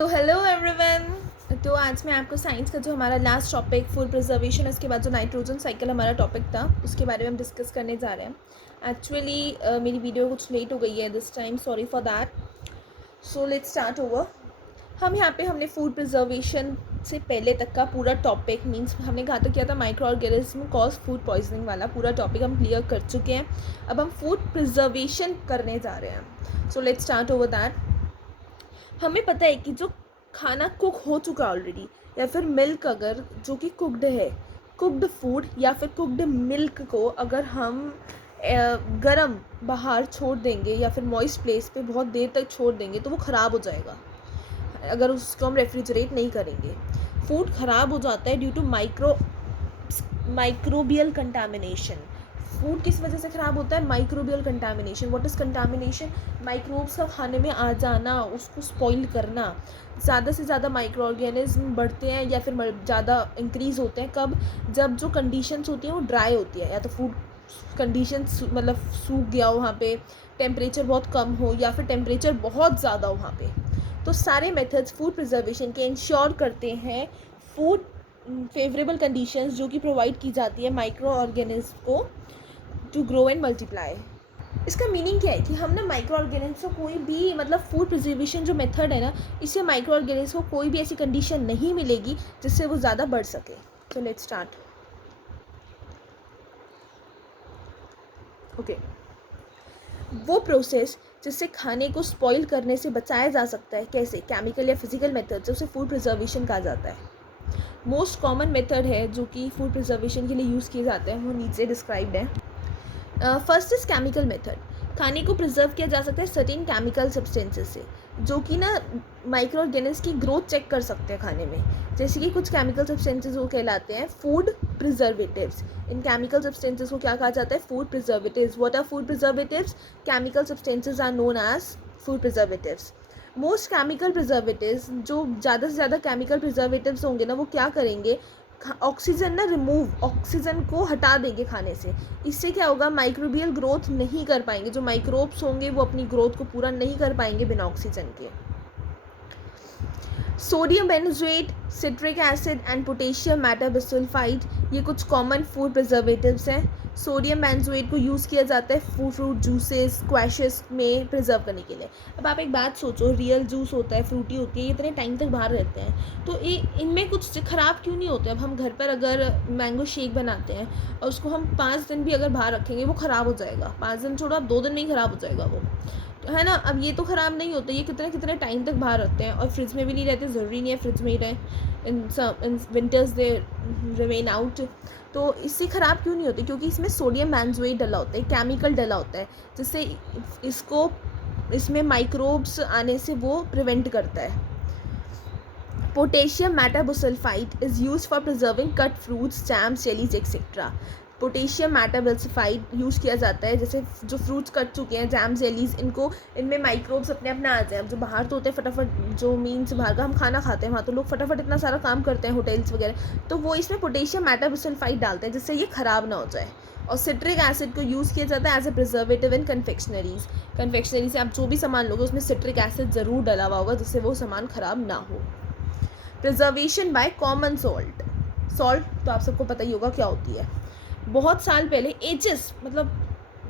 तो hello everyone. तो आज मैं आपको साइंस का जो हमारा लास्ट टॉपिक फूड प्रिजर्वेशन, उसके बाद जो नाइट्रोजन साइकिल हमारा टॉपिक था उसके बारे में हम डिस्कस करने जा रहे हैं। एक्चुअली मेरी वीडियो कुछ लेट हो गई है this time, sorry for that. So let's start over. हमने फूड प्रिजर्वेशन से पहले तक का पूरा टॉपिक मीन्स हमने कहा था किया था micro organism cause food poisoning वाला पूरा टॉपिक हम क्लियर कर चुके हैं। अब हम फूड प्रिजर्वेशन करने जा रहे हैं। So let's start over that. हमें पता है कि जो खाना कुक हो चुका है ऑलरेडी, या फिर मिल्क अगर जो कि कुकड है, कुकड फूड या फिर कुकड मिल्क को अगर हम गरम बाहर छोड़ देंगे या फिर मॉइस्ट प्लेस पे बहुत देर तक छोड़ देंगे तो वो ख़राब हो जाएगा अगर उसको हम रेफ्रिजरेट नहीं करेंगे। फूड ख़राब हो जाता है due to microbial contamination. Food किस वजह से ख़राब होता है? Microbial contamination. What is contamination? Microbes का खाने में आ जाना, उसको स्पॉइल करना। ज़्यादा से ज़्यादा माइक्रो ऑर्गेनिज्म बढ़ते हैं या फिर ज़्यादा इंक्रीज़ होते हैं कब? जब जो कंडीशंस होती हैं वो ड्राई होती है, या तो फूड कंडीशंस मतलब सूख गया हो वहाँ पे, टेम्परेचर बहुत कम हो या फिर टेम्परेचर बहुत ज़्यादा हो वहाँ पे। तो सारे मेथड्स फूड प्रिजर्वेशन के इंश्योर करते हैं फूड फेवरेबल कंडीशंस जो कि प्रोवाइड की जाती है माइक्रो ऑर्गेनिज्म को टू ग्रो एंड मल्टीप्लाई। इसका मीनिंग क्या है कि हम ना माइक्रो ऑर्गेनिज्म को कोई भी मतलब फूड प्रिजर्वेशन जो मेथड है ना, इससे माइक्रो ऑर्गेनिज्म को कोई भी ऐसी कंडीशन नहीं मिलेगी जिससे वो ज़्यादा बढ़ सके। तो लेट्स स्टार्ट। ओके, वो प्रोसेस जिससे खाने को स्पॉइल करने से बचाया जा सकता है, कैसे? केमिकल या फिजिकल मेथड से, उसे फूड प्रिजर्वेशन कहा जाता है। मोस्ट कॉमन मेथड है जो कि फूड प्रिजर्वेशन के लिए यूज़ किए जाते हैं वो नीचे डिस्क्राइब्ड है। First is chemical method. खाने को प्रिजर्व किया जा सकता है सर्टेन केमिकल सब्सटेंसेस से जो कि ना माइक्रो ऑर्गेनिज्म की ग्रोथ चेक कर सकते हैं खाने में। जैसे कि कुछ केमिकल सब्सटेंसेस वो कहलाते हैं फूड प्रिजर्वेटिव्स। इन केमिकल सब्सटेंसेस को क्या कहा जाता है? Food preservatives. What are food preservatives? Chemical substances are known as food preservatives. Most chemical preservatives, जो ज़्यादा से ज़्यादा केमिकल प्रिजर्वेटिव्स होंगे ना, वो क्या करेंगे? ऑक्सीजन ना रिमूव, ऑक्सीजन को हटा देंगे खाने से। इससे क्या होगा? माइक्रोबियल ग्रोथ नहीं कर पाएंगे। जो माइक्रोब्स होंगे वो अपनी ग्रोथ को पूरा नहीं कर पाएंगे बिना ऑक्सीजन के। Sodium benzoate, citric acid and potassium metabisulphite, ये कुछ कॉमन फूड प्रिजर्वेटिव्स हैं। सोडियम बेंजोएट को यूज़ किया जाता है फ्रूट जूसेस, स्क्वैशेस में प्रिजर्व करने के लिए। अब आप एक बात सोचो, रियल जूस होता है, फ्रूटी होती है, ये इतने टाइम तक बाहर रहते हैं तो ये इनमें कुछ ख़राब क्यों नहीं होते? अब हम घर पर अगर मैंगो शेक बनाते हैं और उसको हम 5 दिन भी अगर बाहर रखेंगे वो ख़राब हो जाएगा। 5 दिन छोड़ो, आप 2 दिन में ही ख़राब हो जाएगा वो, है ना। अब ये तो ख़राब नहीं होता, ये कितने कितने टाइम तक बाहर रखते हैं और फ्रिज में भी नहीं रहते, ज़रूरी नहीं है फ्रिज में ही रहे। In winters they remain out. तो इससे ख़राब क्यों नहीं होते? क्योंकि इसमें सोडियम बेंजोएट डला होता है, केमिकल डला होता है, जिससे इसको इसमें माइक्रोब्स आने से वो प्रिवेंट करता है। Potassium metabisulphite is use for preserving cut fruits, jams, jellies etcetera. Potassium metabisulphite use किया जाता है जैसे जो फ्रूट्स कट चुके हैं, जैम, जेलीज, इनमें माइक्रोब्स अपने अपना आ जाए। अब जो बाहर तो होते हैं फटाफट, जो मीन्स बाहर का हम खाना खाते हैं वहाँ तो लोग फटाफट इतना सारा काम करते हैं होटल्स वगैरह, तो वो इसमें पोटेशियम मेटाबोसल्फाइड डालते हैं जिससे ये ख़राब ना हो जाए। और सिट्रिक एसिड को यूज़ किया जाता है as a preservative in confectioneries. Confectionery से आप जो भी सामान लोगे उसमें सिट्रिक एसिड ज़रूर डला हुआ होगा जिससे वो सामान ख़राब ना हो। Preservation by common salt. Salt तो आप सबको पता ही होगा क्या होती है। बहुत साल पहले, एजेस मतलब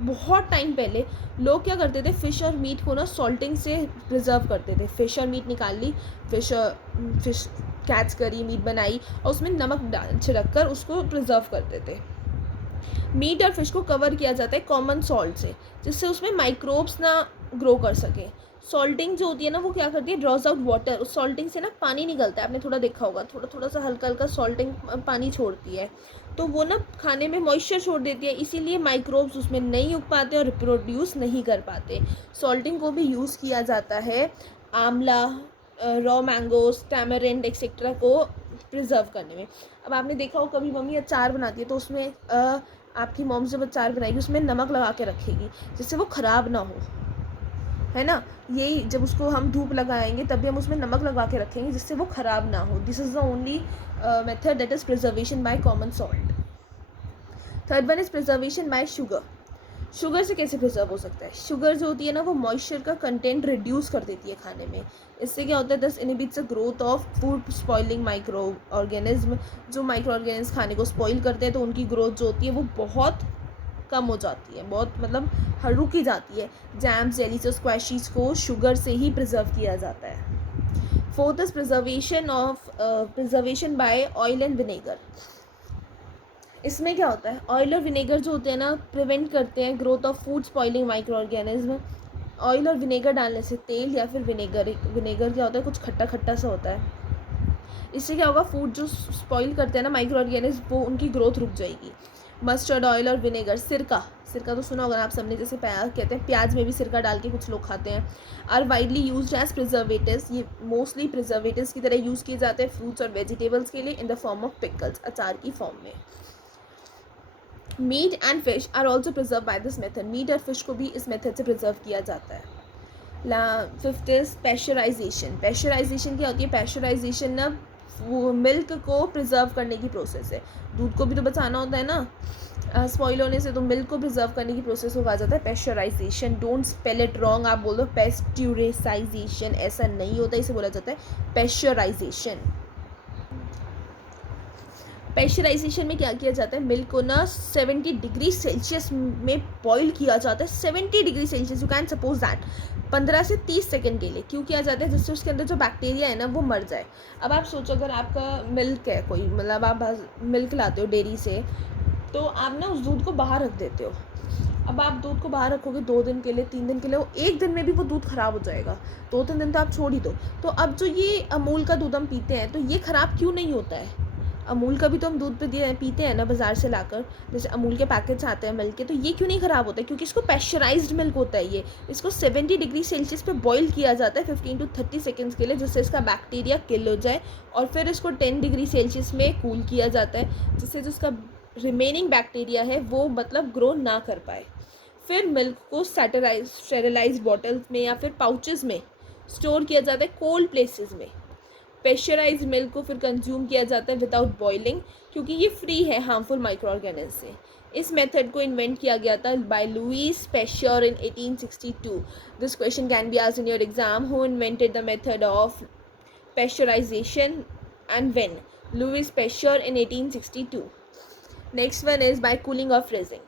बहुत टाइम पहले, लोग क्या करते थे? फ़िश और मीट को ना सॉल्टिंग से प्रिजर्व करते थे। फ़िश और मीट निकाल ली, फिश कैच करी, मीट बनाई और उसमें नमक छिड़क कर उसको प्रिजर्व करते थे। मीट और फिश को कवर किया जाता है कॉमन सॉल्ट से जिससे उसमें माइक्रोब्स ना ग्रो कर सके। सॉल्टिंग जो होती है ना वो क्या करती है? Draws out water. उस सॉल्टिंग से ना पानी निकलता है, आपने थोड़ा देखा होगा, थोड़ा थोड़ा सा हल्का हल्का सॉल्टिंग पानी छोड़ती है, तो वो ना खाने में मॉइस्चर छोड़ देती है, इसीलिए माइक्रोब्स उसमें नहीं उग पाते और रिप्रोड्यूस नहीं कर पाते। सॉल्टिंग को भी यूज़ किया जाता है आंवला, रॉ मैंगोस, टैमरिंड एक्सेट्रा को प्रिजर्व करने में। अब आपने देखा हो कभी मम्मी अचार बनाती है तो उसमें आपकी मॉम जब अचार बनाएगी उसमें नमक लगा के रखेगी जिससे वो ख़राब ना हो, है ना। यही जब उसको हम धूप लगाएंगे तब भी हम उसमें नमक लगा के रखेंगे जिससे वो ख़राब ना हो। This is the only method that is preservation by common salt. Third one is preservation bye sugar. Sugar से कैसे प्रिजर्व हो सकता है? शुगर जो होती है ना वो मॉइस्चर का कंटेंट रिड्यूस कर देती है खाने में। इससे क्या होता है, दस inhibits the growth of food spoiling micro organism. जो माइक्रो ऑर्गेनिज्म खाने को स्पॉइल करते हैं तो उनकी ग्रोथ जो होती है वो बहुत कम हो जाती है, बहुत मतलब रुकी जाती है। जैम्स, जेलीज और स्क्वैशीज को शुगर से ही प्रिजर्व किया जाता है। Fourth is preservation by oil and vinegar. इसमें क्या होता है, ऑयल और विनेगर जो होते हैं ना प्रिवेंट करते हैं growth of food spoiling micro organism. Oil और विनेगर डालने से, तेल या फिर विनेगर क्या होता है, कुछ खट्टा खट्टा सा होता है। इससे क्या होगा, फूड जो स्पॉइल करते हैं ना माइक्रो ऑर्गेनिज्म वो उनकी ग्रोथ रुक जाएगी। मस्टर्ड ऑयल और विनेगर, सिरका तो सुना होगा आप सबने, जैसे प्याज कहते हैं, प्याज में भी सिरका डाल के कुछ लोग खाते हैं। Are widely used as preservatives. ये मोस्टली प्रिजर्वेटिव्स की तरह यूज़ किए जाते हैं फ्रूट्स और वेजिटेबल्स के लिए in the form of pickles, अचार की फॉर्म में। Meat and fish are also preserve by this method. Meat और फिश को भी इस मेथड से प्रिजर्व किया जाता है। Fifth is pasteurisation. पैस्चराइजेशन क्या होती है? पैस्चराइजेशन ना वो मिल्क को प्रिजर्व करने की प्रोसेस है। दूध को भी तो बचाना होता है ना स्पॉइल होने से, तो मिल्क को प्रिजर्व करने की प्रोसेस को कहा जाता है pasteurisation. Don't spell it wrong, आप बोल दो पेस्चुराइजेशन, ऐसा नहीं होता, इसे बोला जाता है पैस्चराइजेशन। पैस्चराइजेशन में क्या किया जाता है, मिल्क को ना 70 डिग्री सेल्सियस में बॉईल किया जाता है। 70 degree Celsius, you can suppose that 15 से 30 सेकंड के लिए। क्यों किया जाता है? जिससे उसके अंदर जो बैक्टीरिया है ना वो मर जाए। अब आप सोचो, अगर आपका मिल्क है कोई, मतलब आप मिल्क लाते हो डेयरी से, तो आप ना उस दूध को बाहर रख देते हो। अब आप दूध को बाहर रखोगे 2 दिन के लिए, 3 दिन के लिए, वो एक दिन में भी वो दूध ख़राब हो जाएगा। 2-3 दिन तो आप छोड़ ही दो। तो अब जो ये अमूल का दूध हम पीते हैं, तो ये ख़राब क्यों नहीं होता है? अमूल का भी तो हम दूध पीते हैं ना बाज़ार से लाकर, जैसे अमूल के पैकेट्स आते हैं मिल्क के, तो ये क्यों नहीं ख़राब होता है? क्योंकि इसको पैस्चराइज्ड मिल्क होता है। ये इसको 70 डिग्री सेल्सियस पे बॉईल किया जाता है 15 to 30 सेकेंड्स के लिए, जिससे इसका बैक्टीरिया किल हो जाए, और फिर इसको 10 डिग्री सेल्सियस में कूल किया जाता है, जिससे जो उसका रिमेनिंग बैक्टीरिया है वो मतलब ग्रो ना कर पाए। फिर मिल्क को स्टेरिलाइज बॉटल्स में या फिर पाउचेस में स्टोर किया जाता है कोल्ड प्लेसेस में। पेस्चराइज मिल्क को फिर कंज्यूम किया जाता है विदाउट बॉइलिंग, क्योंकि ये फ्री है हार्मफुल माइक्रो ऑर्गेनिज्म से। इस मेथड को इन्वेंट किया गया था by Louis Pasteur in 1862। This question can be asked in your exam, who invented the method of pasteurisation and when? Louis Pasteur in 1862। Next one is by cooling और freezing.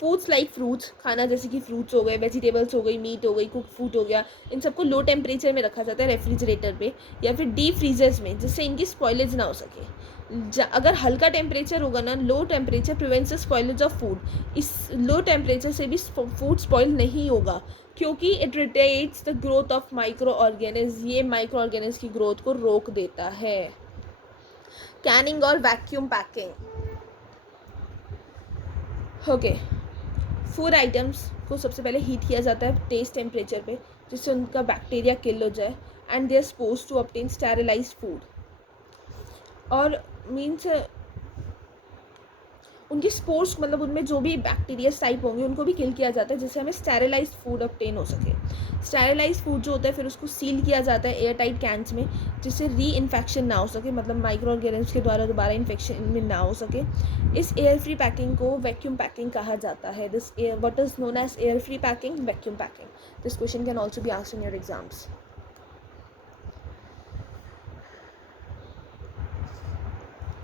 Foods like fruits, खाना जैसे कि fruits हो गए, vegetables हो गई, meet हो गई, कुक फूड हो गया, इन सबको लो टेम्परेचर में रखा जाता है रेफ्रिजरेटर पे या फिर डीप फ्रीजर्स में, जिससे इनकी स्पॉइलेज ना हो सके। अगर हल्का टेम्परेचर होगा ना, low temperature prevents the spoilage of food. इस लो टेम्परेचर से भी फूड स्पॉइल नहीं होगा, क्योंकि it retards the growth of micro organism. ये माइक्रो ऑर्गेनिज्म की ग्रोथ को रोक देता है। कैनिंग और vacuum packing. Okay, food items को सबसे पहले हीट किया जाता है तेज़ टेम्परेचर पे, जिससे उनका बैक्टीरिया किल हो जाए, and they are suppose to obtain sterilised food. और मीन्स उनकी स्पोर्स, मतलब उनमें जो भी बैक्टीरिया टाइप होंगे उनको भी किल किया जाता है, जिससे हमें स्टेरिलाइज्ड फूड ऑब्टेन हो सके। स्टेरिलाइज्ड फूड जो होता है फिर उसको सील किया जाता है एयर टाइट कैंस में, जिससे री इन्फेक्शन ना हो सके, मतलब माइक्रो ऑर्गेनिज्म के द्वारा दोबारा इन्फेक्शन में ना हो सके। इस एयर फ्री पैकिंग को वैक्यूम पैकिंग कहा जाता है। This what is known as air free packing, vacuum packing. This question can also be asked in your exams.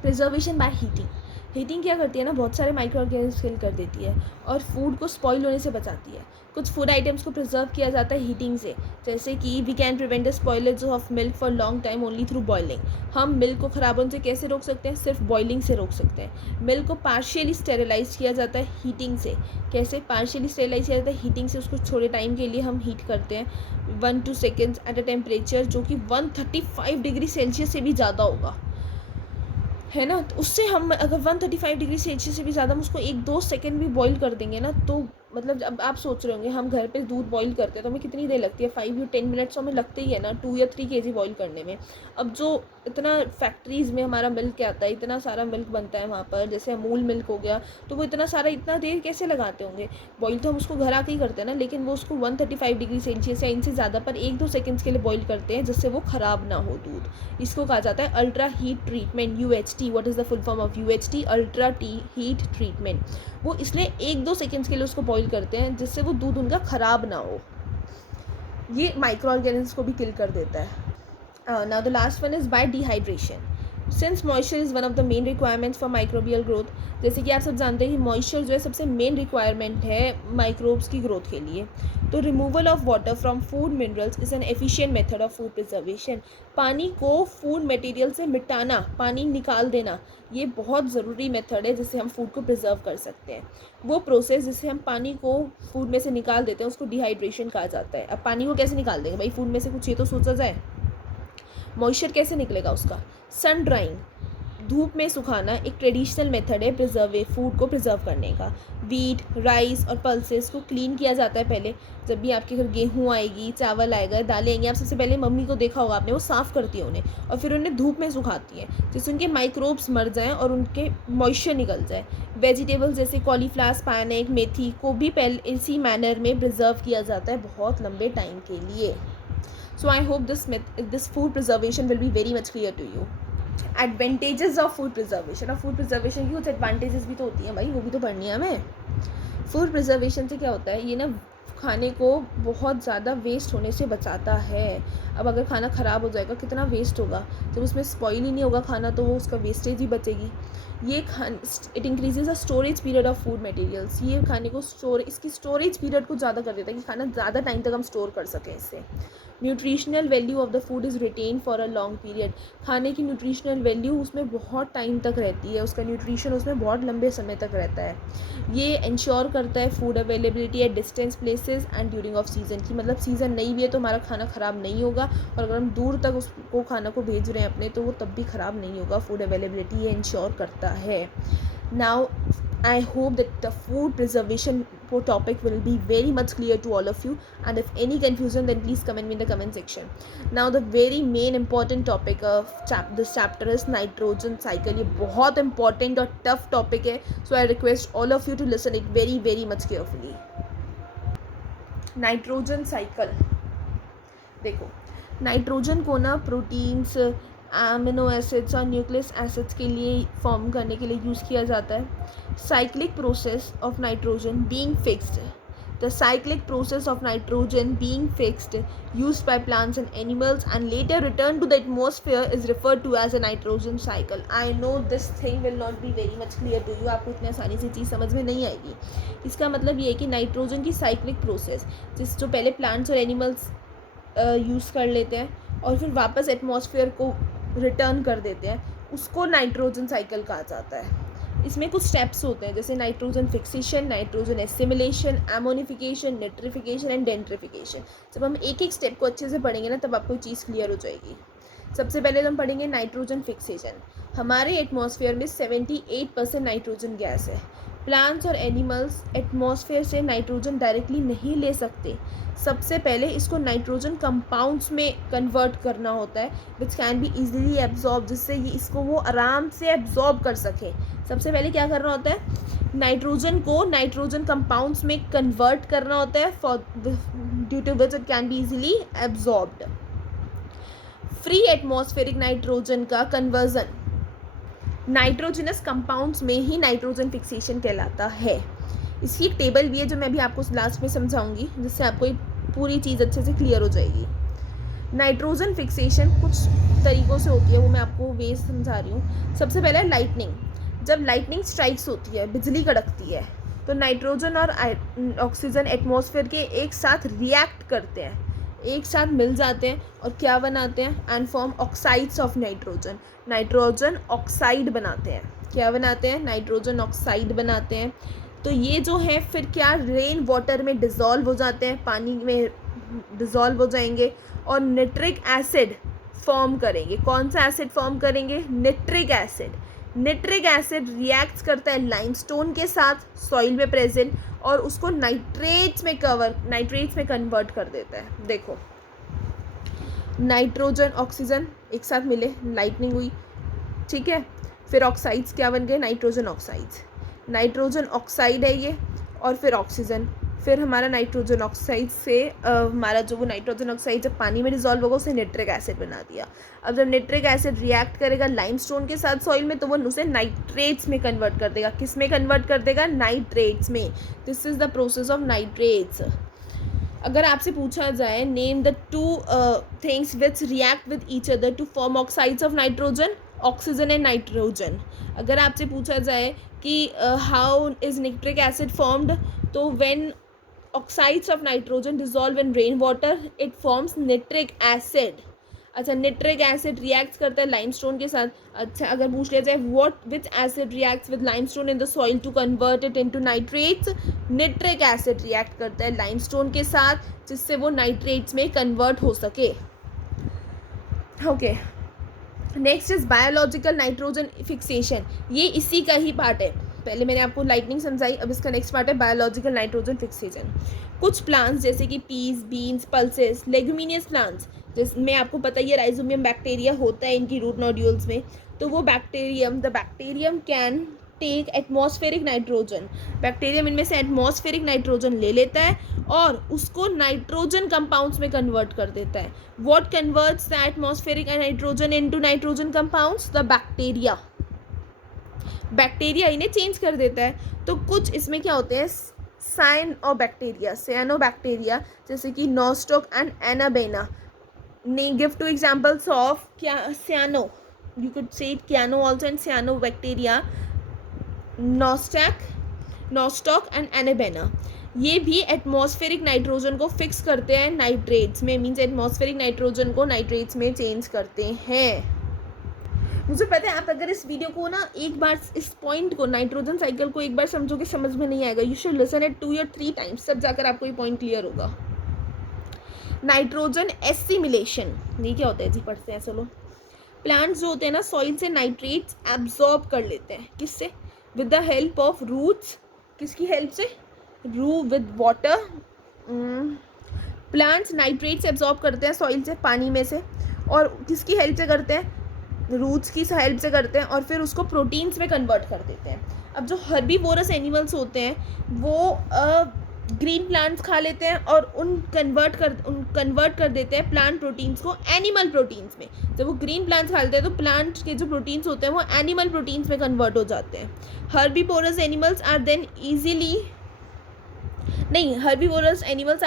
Preservation by heating. Heating क्या करती है ना, बहुत सारे माइक्रो ऑर्गेनिज्म किल कर देती है और फूड को स्पॉइल होने से बचाती है। कुछ फूड आइटम्स को प्रिजर्व किया जाता है हीटिंग से, जैसे कि we can prevent the spoilage of milk for long time only through boiling. हम मिल्क को ख़राब होने से कैसे रोक सकते हैं? सिर्फ बॉइलिंग से रोक सकते हैं। मिल्क को पार्शियली स्टेरिलाइज किया जाता है हीटिंग से। कैसे पार्शियली स्टेरिलाइज किया जाता है? हीटिंग से उसको थोड़े टाइम के लिए हम हीट करते हैं 1-2 सेकेंड्स एट अ टेम्परेचर जो कि 135 डिग्री सेल्सियस से भी ज़्यादा होगा, है ना। तो उससे हम अगर 135 डिग्री सेल्सियस से भी ज़्यादा हम उसको 1-2 सेकेंड भी बॉईल कर देंगे ना, तो मतलब अब आप सोच रहे होंगे हम घर पे दूध बॉईल करते हैं तो हमें कितनी देर लगती है, 5 या 10 मिनट्स हमें लगते ही है ना 2 या 3 kg बॉईल करने में। अब जो इतना फैक्ट्रीज़ में हमारा मिल्क क्या आता है, इतना सारा मिल्क बनता है वहाँ पर, जैसे अमूल मिल्क हो गया, तो वो इतना देर कैसे लगाते होंगे? बॉईल तो हम उसको घर आके ही करते हैं ना, लेकिन वो उसको 135 डिग्री सेल्सियस या इनसे ज़्यादा पर 1-2 सेकेंड्स के लिए बॉईल करते हैं, जिससे वो ख़राब ना हो दूध। इसको कहा जाता है ultra heat treatment, UHT। What is the full form of UHT? Ultra heat treatment. वो इसलिए 1-2 सेकेंड्स के लिए उसको बॉईल बॉईल करते हैं जिससे वो दूध उनका ख़राब ना हो। ये माइक्रो ऑर्गेनिज्म को भी किल कर देता है। Now the last one is by dehydration. Since moisture is one of the main requirements for microbial growth, जैसे कि आप सब जानते हैं कि मॉइस्चर जो है सबसे मेन रिक्वायरमेंट है माइक्रोब्स की ग्रोथ के लिए। तो removal of water from food minerals is an efficient method of food preservation. पानी को फूड मटेरियल से मिटाना, पानी निकाल देना, ये बहुत ज़रूरी मेथड है जिससे हम फूड को प्रिजर्व कर सकते हैं। वो प्रोसेस जिससे हम पानी को फूड में से निकाल देते हैं उसको डिहाइड्रेशन कहा जाता है। अब पानी को कैसे निकाल देंगे भाई फूड में से, कुछ ये तो सोचा जाए। मॉइस्चर कैसे निकलेगा उसका? सन ड्राइंग, धूप में सुखाना एक ट्रेडिशनल मेथड है प्रिजर्व फूड को प्रिजर्व करने का। वीट, राइस और पल्सेस को क्लीन किया जाता है पहले। जब भी आपके घर गेहूँ आएगी, चावल आएगा, दालें आएंगी, आप सबसे पहले मम्मी को देखा होगा आपने, वो साफ़ करती है उन्हें और फिर उन्हें धूप में सुखाती हैं जिससे उनके माइक्रोब्स मर जाएँ और उनके मॉइस्चर निकल जाए। वेजिटेबल्स जैसे कॉलीफ्लावर, स्पैनक, मेथी को भी पहले इसी मैनर में प्रिजर्व किया जाता है बहुत लंबे टाइम के लिए। So I hope this food preservation will be very much clear to you. Advantages of food preservation. और food preservation की कुछ advantages भी तो होती हैं भाई, वो भी तो पढ़नी है हमें। Food preservation से क्या होता है, ये ना खाने को बहुत ज़्यादा वेस्ट होने से बचाता है। अब अगर खाना ख़राब हो जाएगा कितना वेस्ट होगा, जब उसमें स्पॉइल ही नहीं होगा खाना तो वो उसका वेस्टेज ही बचेगी। ये it increases the storage period of food materials. ये खाने को इसकी स्टोरेज पीरियड को ज़्यादा कर देता है कि खाना ज़्यादा टाइम तक हम स्टोर कर सकें इससे। Nutritional value of the food is retain for a long period. खाने की न्यूट्रिशनल वैल्यू उसमें बहुत टाइम तक रहती है, उसका न्यूट्रिशन उसमें बहुत लंबे समय तक रहता है। ये इंश्योर करता है food availability at distance places and during of season की, मतलब सीज़न नहीं भी है तो हमारा खाना ख़राब नहीं होगा, और अगर हम दूर तक उसको खाना को भेज रहे हैं अपने तो वो तब भी ख़राब नहीं होगा। फूड अवेलेबिलिटी ये इंश्योर करता है। Now I hope that the food preservation topic will be very much clear to all of you, and if any confusion then please comment me in the comment section. Now the very main important topic of this chapter is nitrogen cycle. ये बहुत important और tough topic है, so I request all of you to listen it very very much carefully. Nitrogen cycle, देखो nitrogen को ना proteins, amino acids और nucleus acids के लिए फॉर्म करने के लिए यूज़ किया जाता है। Cyclic process of nitrogen being fixed, the cyclic process of nitrogen being fixed used by plants and animals and later return to the atmosphere is referred to as a nitrogen cycle. I know this thing will not be very much clear to you, आपको इतनी आसानी से चीज़ समझ में नहीं आएगी। इसका मतलब ये है कि नाइट्रोजन की साइक्लिक प्रोसेस जो पहले प्लांट्स और एनिमल्स यूज़ कर लेते हैं और फिर वापस एटमॉस्फेयर को रिटर्न कर देते हैं, उसको नाइट्रोजन साइकिल कहा जाता है। इसमें कुछ स्टेप्स होते हैं जैसे nitrogen fixation, nitrogen assimilation, ammonification, nitrification and denitrification. जब हम एक एक स्टेप को अच्छे से पढ़ेंगे ना तब आपको चीज़ क्लियर हो जाएगी। सबसे पहले हम पढ़ेंगे नाइट्रोजन फिक्सेशन। हमारे एटमॉस्फेयर में 78% नाइट्रोजन गैस है। प्लांट्स और एनिमल्स एटमॉस्फेयर से नाइट्रोजन डायरेक्टली नहीं ले सकते। सबसे पहले इसको नाइट्रोजन कंपाउंड्स में कन्वर्ट करना होता है which can be easily absorb, जिससे ये इसको वो आराम से एब्जॉर्ब कर सके। सबसे पहले क्या करना होता है, नाइट्रोजन को नाइट्रोजन कंपाउंड्स में कन्वर्ट करना होता है for due to which it can be easily absorbed. Free atmospheric nitrogen का कन्वर्जन नाइट्रोजनस कंपाउंड्स में ही नाइट्रोजन फिक्सेशन कहलाता है। इसकी एक टेबल भी है जो मैं भी आपको लास्ट में समझाऊंगी जिससे आपको पूरी चीज़ अच्छे से क्लियर हो जाएगी। नाइट्रोजन फिक्सेशन कुछ तरीक़ों से होती है, वो मैं आपको वे समझा रही हूँ। सबसे पहले लाइटनिंग, जब लाइटनिंग स्ट्राइक्स होती है, बिजली कड़कती है, तो नाइट्रोजन और ऑक्सीजन एटमॉस्फेयर के एक साथ रिएक्ट करते हैं, एक साथ मिल जाते हैं और क्या बनाते हैं, and form oxides of nitrogen, nitrogen oxide बनाते हैं। क्या बनाते हैं, नाइट्रोजन ऑक्साइड बनाते हैं। तो ये जो है फिर क्या रेन वाटर में डिज़ोल्व हो जाते हैं, पानी में डिज़ोल्व हो जाएंगे और निट्रिक एसिड फॉर्म करेंगे। कौन सा एसिड फॉर्म करेंगे, nitric acid. Nitric acid reacts करता है लाइमस्टोन के साथ सॉइल में प्रेजेंट और उसको नाइट्रेट्स में कन्वर्ट कर देता है। देखो नाइट्रोजन ऑक्सीजन एक साथ मिले, लाइटनिंग हुई, ठीक है, फिर ऑक्साइड्स क्या बन गए, नाइट्रोजन ऑक्साइड्स, नाइट्रोजन ऑक्साइड है ये, और फिर ऑक्सीजन, फिर हमारा नाइट्रोजन ऑक्साइड से हमारा जो वो नाइट्रोजन ऑक्साइड जब पानी में डिजॉल्व होगा उसे नाइट्रिक एसिड बना दिया। अब जब नाइट्रिक एसिड रिएक्ट करेगा लाइमस्टोन के साथ सॉइल में तो वो उसे नाइट्रेट्स में कन्वर्ट कर देगा। किस में कन्वर्ट कर देगा? नाइट्रेट्स में। This is the process of nitrates. अगर आपसे पूछा जाए name the two things which react with each other to form oxides of nitrogen, oxygen and nitrogen. अगर आपसे पूछा जाए कि how is nitric acid formed, तो when oxides of nitrogen dissolve in rain water it forms nitric acid. अच्छा, nitric acid react करता है limestone के साथ। अच्छा, अगर पूछ लिया जाए what which acid reacts with limestone in the soil to convert it into nitrates, nitric acid react करता है लाइमस्टोन के साथ जिससे वो नाइट्रेट्स में कन्वर्ट हो सके। Okay, next is biological nitrogen fixation. ये इसी का ही पार्ट है। पहले मैंने आपको लाइटनिंग समझाई, अब इसका नेक्स्ट पार्ट है बायोलॉजिकल नाइट्रोजन फिक्सेशन। कुछ प्लांट्स जैसे कि peas, beans, pulses, leguminous plants जिसमें आपको पता ही है राइजोबियम बैक्टीरिया होता है इनकी रूट नोड्यूल्स में, तो वो bacterium can take atmospheric nitrogen. Bacterium इनमें से एटमॉस्फेरिक नाइट्रोजन ले लेता है और उसको नाइट्रोजन कंपाउंड्स में कन्वर्ट कर देता है। What converts the atmospheric nitrogen into nitrogen compounds? The bacteria. Bacteria इन्हें चेंज कर देता है। तो कुछ इसमें क्या होते हैं, साइनोबैक्टीरिया जैसे कि Nostoc and anabaena. Give to examples of cyano, you could say cyano also and cyanobacteria, nostoc and anabaena. ये भी एटमॉस्फेरिक नाइट्रोजन को फिक्स करते हैं नाइट्रेट्स में, मीन्स एटमॉस्फेरिक नाइट्रोजन को नाइट्रेट्स में चेंज करते हैं। मुझे पता है आप अगर इस वीडियो को ना एक बार, इस पॉइंट को, नाइट्रोजन साइकिल को एक बार समझोगे समझ में नहीं आएगा। यू शुड लिसन इट 2 या 3 टाइम्स, तब जाकर आपको ये पॉइंट क्लियर होगा। नाइट्रोजन एसिमिलेशन, ये क्या होता है जी? पढ़ते हैं चलो। प्लांट्स जो होते हैं ना सॉइल से नाइट्रेट्स एब्जॉर्ब कर लेते हैं। किससे? With the help of roots. किसकी हेल्प से? रू with water. Plants nitrates absorb करते हैं सॉइल से, पानी में से, और किसकी हेल्प से करते हैं? रूट्स की हेल्प से करते हैं, और फिर उसको प्रोटीन्स में कन्वर्ट कर देते हैं। अब जो हर्बीवोरस एनिमल्स होते हैं वो ग्रीन प्लांट्स खा लेते हैं और कन्वर्ट कर देते हैं प्लांट प्रोटीन्स को एनिमल प्रोटीन्स में। जब वो ग्रीन प्लांट्स खाते हैं तो प्लांट के जो प्रोटीन्स होते हैं वो एनिमल प्रोटीन्स में कन्वर्ट हो जाते हैं। Herbivorous animals are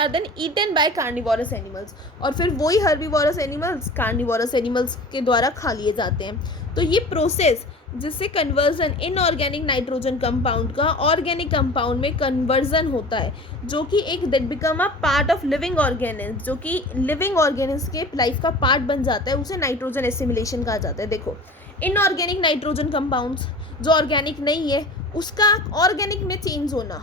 then eaten by carnivorous animals, और फिर वही हर्बीवोरस एनिमल्स कार्निवोरस एनिमल्स के द्वारा खा लिए जाते हैं। तो ये प्रोसेस जिससे कन्वर्जन इनऑर्गेनिक नाइट्रोजन कंपाउंड का ऑर्गेनिक कंपाउंड में कन्वर्जन होता है, जो कि एक that become a part of living organism, जो कि लिविंग ऑर्गेनिज्म के लाइफ का पार्ट बन जाता है, उसे नाइट्रोजन एसिमिलेशन कहा जाता है। देखो, इनऑर्गेनिक नाइट्रोजन कंपाउंड्स जो ऑर्गेनिक नहीं है उसका ऑर्गेनिक में चेंज होना,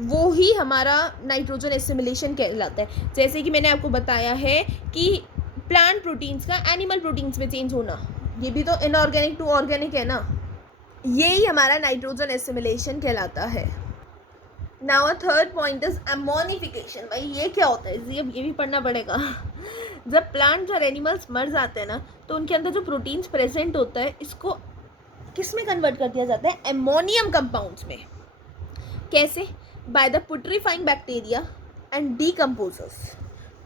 वो ही हमारा नाइट्रोजन एसिमिलेशन कहलाता है। जैसे कि मैंने आपको बताया है कि प्लांट प्रोटीन्स का एनिमल प्रोटीन्स में चेंज होना, ये भी तो इनऑर्गेनिक टू ऑर्गेनिक है ना, यही हमारा नाइट्रोजन एसिमिलेशन कहलाता है। Now a third point is ammonification. भाई ये क्या होता है? ये भी पढ़ना पड़ेगा। जब प्लांट्स और एनिमल्स मर जाते हैं ना तो उनके अंदर जो प्रोटीन्स प्रेजेंट होता है इसको किस में कन्वर्ट कर दिया जाता है? एमोनियम कंपाउंड्स में। कैसे? By the पुट्रीफाइंग bacteria and decomposers,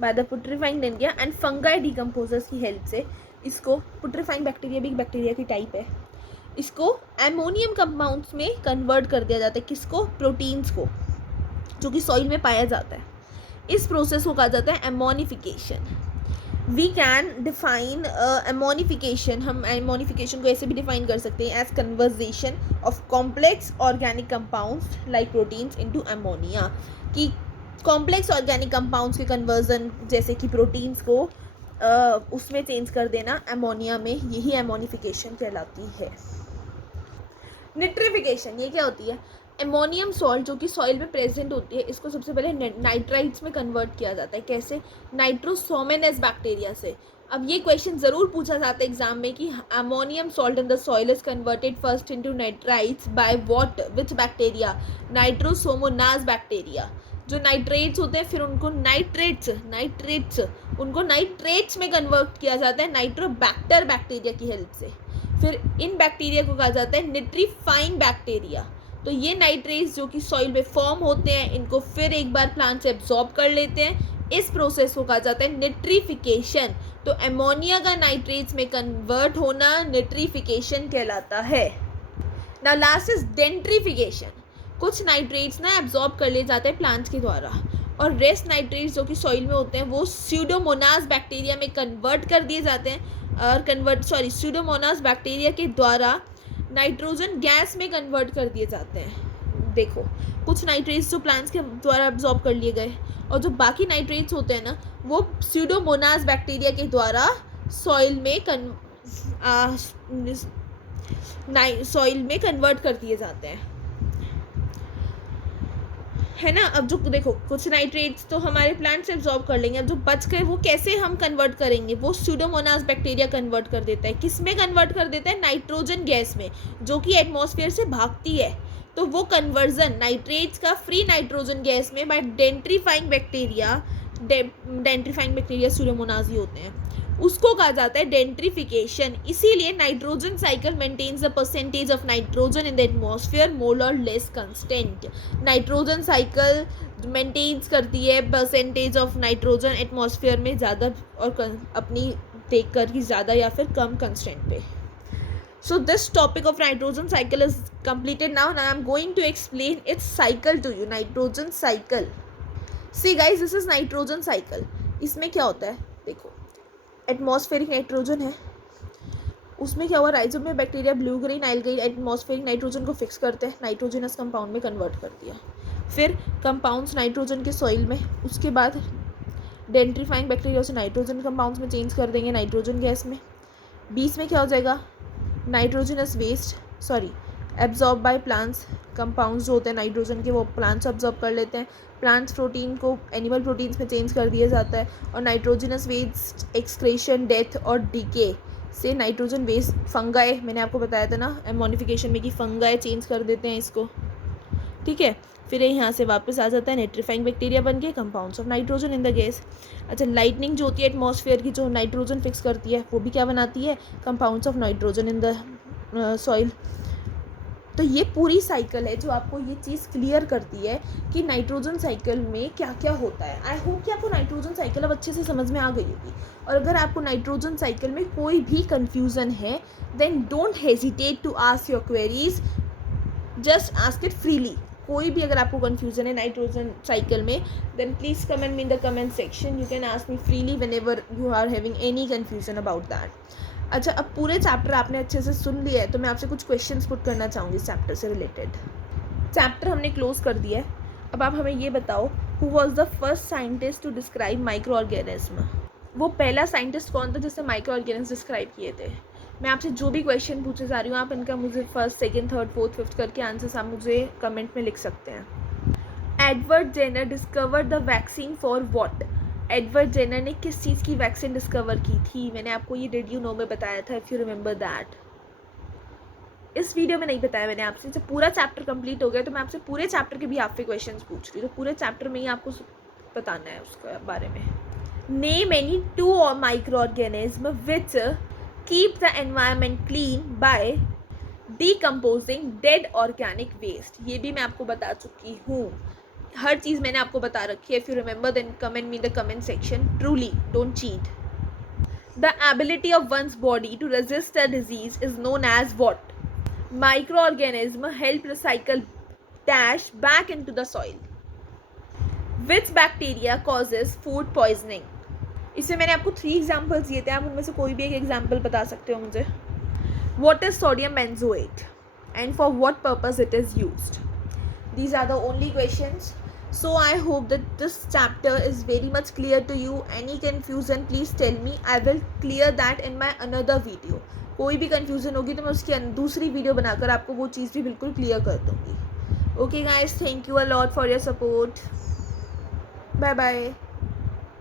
by the पुट्रीफाइंग and fungi decomposers की हेल्प से इसको, पुट्रीफाइंग बैक्टीरिया भी एक बैक्टीरिया की टाइप है, इसको एमोनियम कंपाउंड्स में कन्वर्ट कर दिया जाता है। किसको? प्रोटीन्स को, जो कि सॉइल में पाया जाता है। इस प्रोसेस को कहा जाता है ammonification. We can define ammonification, हम एमोनिफिकेशन को ऐसे भी डिफाइन कर सकते हैं as conversation of complex organic compounds like proteins into ammonia, कि कॉम्प्लेक्स ऑर्गेनिक कंपाउंड्स के कन्वर्जन जैसे कि प्रोटीन्स को उसमें चेंज कर देना अमोनिया में, यही एमोनिफिकेशन कहलाती है। निट्रिफिकेशन, ये क्या होती है? एमोनियम सॉल्ट जो कि सॉइल में प्रेजेंट होती है इसको सबसे पहले नाइट्राइट्स में कन्वर्ट किया जाता है। कैसे? नाइट्रोसोमेनस बैक्टीरिया से। अब ये क्वेश्चन ज़रूर पूछा जाता है एग्जाम में कि ammonium salt in the soil is converted first into nitrites by what, which bacteria? Nitrosomonas bacteria. जो नाइट्रेट्स होते हैं फिर उनको नाइट्रेट्स में कन्वर्ट किया जाता है नाइट्रोबैक्टर बैक्टीरिया की हेल्प से। फिर इन बैक्टीरिया को कहा जाता है निट्रीफाइंग बैक्टीरिया। तो ये नाइट्रेट्स जो कि सॉइल में फॉर्म होते हैं, इनको फिर एक बार प्लांट से एब्जॉर्ब कर लेते हैं। इस प्रोसेस को कहा जाता है निट्रिफिकेशन। तो अमोनिया का नाइट्रेट्स में कन्वर्ट होना निट्रिफिकेशन कहलाता है। Now last is denitrification. कुछ नाइट्रेट्स ना एब्जॉर्ब कर लिए जाते हैं प्लांट्स के द्वारा, और रेस्ट नाइट्रेट्स जो कि सॉइल में होते हैं वो स्यूडोमोनास बैक्टीरिया में कन्वर्ट कर दिए जाते हैं, और स्यूडोमोनास बैक्टीरिया के द्वारा नाइट्रोजन गैस में कन्वर्ट कर दिए जाते हैं। देखो, कुछ नाइट्रेट्स जो प्लांट्स के द्वारा एब्जॉर्ब कर लिए गए, और जो बाकी नाइट्रेट्स होते हैं ना, वो स्यूडोमोनास बैक्टीरिया के द्वारा सॉइल में कन्वर्ट कर दिए जाते हैं, है ना। अब जो देखो, कुछ नाइट्रेट्स तो हमारे प्लांट से एब्जॉर्ब कर लेंगे, अब जो बच गए वो कैसे हम कन्वर्ट करेंगे, वो स्यूडोमोनास बैक्टीरिया कन्वर्ट कर देता है। किस में कन्वर्ट कर देता है? नाइट्रोजन गैस में, जो कि एटमॉस्फेयर से भागती है। तो वो कन्वर्जन नाइट्रेट्स का फ्री नाइट्रोजन गैस में बाय डेंट्रीफाइंग बैक्टीरिया स्यूडोमोनास ही होते हैं, उसको कहा जाता है डेंट्रिफिकेशन। इसीलिए nitrogen cycle maintains the percentage of nitrogen in the atmosphere more or less constant. Nitrogen cycle maintains करती है परसेंटेज ऑफ नाइट्रोजन एटमॉस्फेयर में ज़्यादा, और अपनी देख कर की ज़्यादा या फिर कम कंस्टेंट पे। So this topic of nitrogen cycle is completed now. Now I am going to explain its cycle to you. Nitrogen cycle. See guys, this is nitrogen cycle. इसमें क्या होता है? देखो, एटमॉस्फेरिक नाइट्रोजन है, उसमें क्या हुआ, rhizobium bacteria blue green algae atmospheric nitrogen को फिक्स करते हैं, नाइट्रोजनस कंपाउंड में कन्वर्ट कर दिया। फिर कंपाउंड्स नाइट्रोजन के सॉइल में, उसके बाद डेंट्रीफाइंग बैक्टीरिया उसे नाइट्रोजन कंपाउंड्स में चेंज कर देंगे नाइट्रोजन गैस में। बीच में क्या हो जाएगा, nitrogenous waste absorb by plants. Compounds जो होते हैं नाइट्रोजन के वो प्लांट्स एब्जॉर्ब कर लेते हैं, प्लांट्स प्रोटीन को एनिमल प्रोटीन्स में चेंज कर दिया जाता है, और नाइट्रोजनस वेस्ट एक्सक्रेशन, डेथ और डीके से नाइट्रोजन वेस्ट फंगाई, मैंने आपको बताया था ना एमोनिफिकेशन में कि फंगाई चेंज कर देते हैं इसको, ठीक है। फिर यहाँ से वापस आ जाता है नाइट्रीफाइंग बैक्टीरिया बन के compounds of nitrogen in the gas. अच्छा, लाइटनिंग जो होती है एटमॉस्फेयर की, जो नाइट्रोजन फिक्स करती है, वो भी क्या बनाती है? Compounds of nitrogen in the soil. तो ये पूरी साइकिल है जो आपको ये चीज़ क्लियर करती है कि नाइट्रोजन साइकिल में क्या क्या होता है। आई होप कि आपको नाइट्रोजन साइकिल अब अच्छे से समझ में आ गई होगी, और अगर आपको नाइट्रोजन साइकिल में कोई भी कन्फ्यूज़न है, then don't hesitate to ask your queries, just ask it freely. कोई भी अगर आपको कन्फ्यूज़न है नाइट्रोजन साइकिल में, then please comment me in the comment section. You can ask me freely whenever you are having any confusion about that. अच्छा, अब पूरे chapter आपने अच्छे से सुन लिया है, तो मैं आपसे कुछ क्वेश्चंस पुट करना चाहूँगी इस चैप्टर से रिलेटेड। चैप्टर हमने क्लोज कर दिया है, अब आप हमें ये बताओ, who was the first scientist to describe microorganism? वो पहला साइंटिस्ट कौन था जिसने माइक्रो ऑर्गेनिज्म डिस्क्राइब किए थे? मैं आपसे जो भी क्वेश्चन पूछे जा रही हूँ, आप इनका मुझे first, second, third, fourth, fifth करके आंसर्स आप मुझे कमेंट में लिख सकते हैं। Edward Jenner discovered the vaccine for what? Edward Jenner ने किस चीज़ की वैक्सीन डिस्कवर की थी? मैंने आपको ये डिड यू नो में बताया था, इफ़ यू रिमेंबर दैट। इस वीडियो में नहीं बताया मैंने आपसे। जब पूरा चैप्टर कंप्लीट हो गया तो मैं आपसे पूरे चैप्टर के भी आपके क्वेश्चंस पूछ रही हूँ, तो पूरे चैप्टर में ही आपको बताना है उसके बारे में। Name any 2 microorganism which keep the environment clean by decomposing dead organic waste. ये भी मैं आपको बता चुकी हूँ, हर चीज़ मैंने आपको बता रखी है। If you remember then comment me the comment section. Truly don't cheat. The ability of one's body to resist a disease is known as what? Microorganism help recycle dash back into the soil. Which bacteria causes food poisoning? इसमें मैंने आपको 3 examples दिए थे, आप उनमें से कोई भी एक एग्जाम्पल बता सकते हो मुझे। What is sodium benzoate and for what purpose it is used? These are the only questions. So I hope that this chapter is very much clear to you. Any confusion please tell me, I will clear that in my another video. कोई भी confusion होगी तो मैं उसकी दूसरी video बनाकर आपको वो चीज़ भी बिल्कुल क्लियर कर दूँगी। Okay guys, thank you a lot for your support. Bye bye.